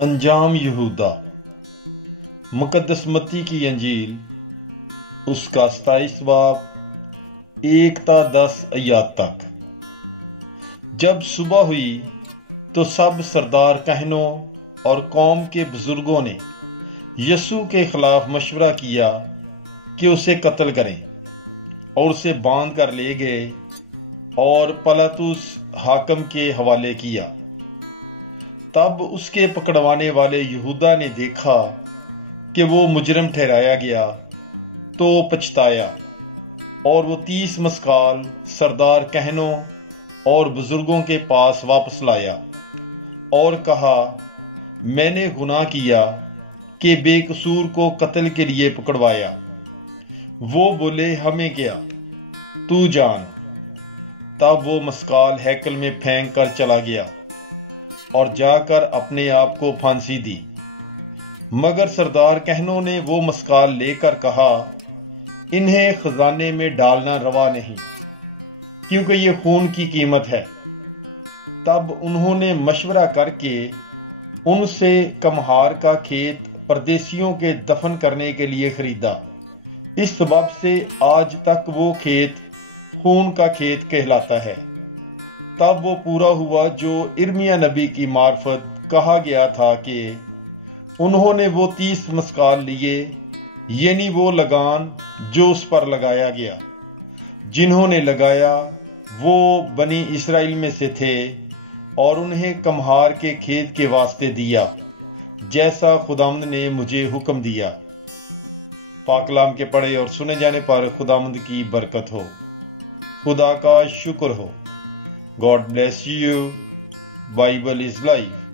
انجام یہودا، مقدس متی کی انجیل، اس کا 27 باب 1 تا 10 آیات تک۔ جب صبح ہوئی تو سب سردار کہنوں اور قوم کے بزرگوں نے یسوع کے خلاف مشورہ کیا کہ اسے قتل کریں، اور اسے باندھ کر لے گئے اور پلاطس حاکم کے حوالے کیا۔ تب اس کے پکڑوانے والے یہودا نے دیکھا کہ وہ مجرم ٹھہرایا گیا تو پچھتایا، اور وہ 30 مسکال سردار کہنوں اور بزرگوں کے پاس واپس لایا اور کہا، میں نے گناہ کیا کہ بے قصور کو قتل کے لیے پکڑوایا۔ وہ بولے، ہمیں کیا، تو جان۔ تب وہ مسکال ہیکل میں پھینک کر چلا گیا اور جا کر اپنے آپ کو پھانسی دی۔ مگر سردار کہنوں نے وہ مسکال لے کر کہا، انہیں خزانے میں ڈالنا روا نہیں، کیونکہ یہ خون کی قیمت ہے۔ تب انہوں نے مشورہ کر کے ان سے کمہار کا کھیت پردیسیوں کے دفن کرنے کے لیے خریدا۔ اس سبب سے آج تک وہ کھیت خون کا کھیت کہلاتا ہے۔ تب وہ پورا ہوا جو ارمیا نبی کی معرفت کہا گیا تھا کہ انہوں نے وہ 30 مسکال لیے، یعنی وہ لگان جو اس پر لگایا گیا۔ جنہوں نے لگایا وہ بنی اسرائیل میں سے تھے، اور انہیں کمہار کے کھیت کے واسطے دیا، جیسا خداوند نے مجھے حکم دیا۔ پاک کلام کے پڑھے اور سنے جانے پر خداوند کی برکت ہو، خدا کا شکر ہو۔ God bless you. Bible is life.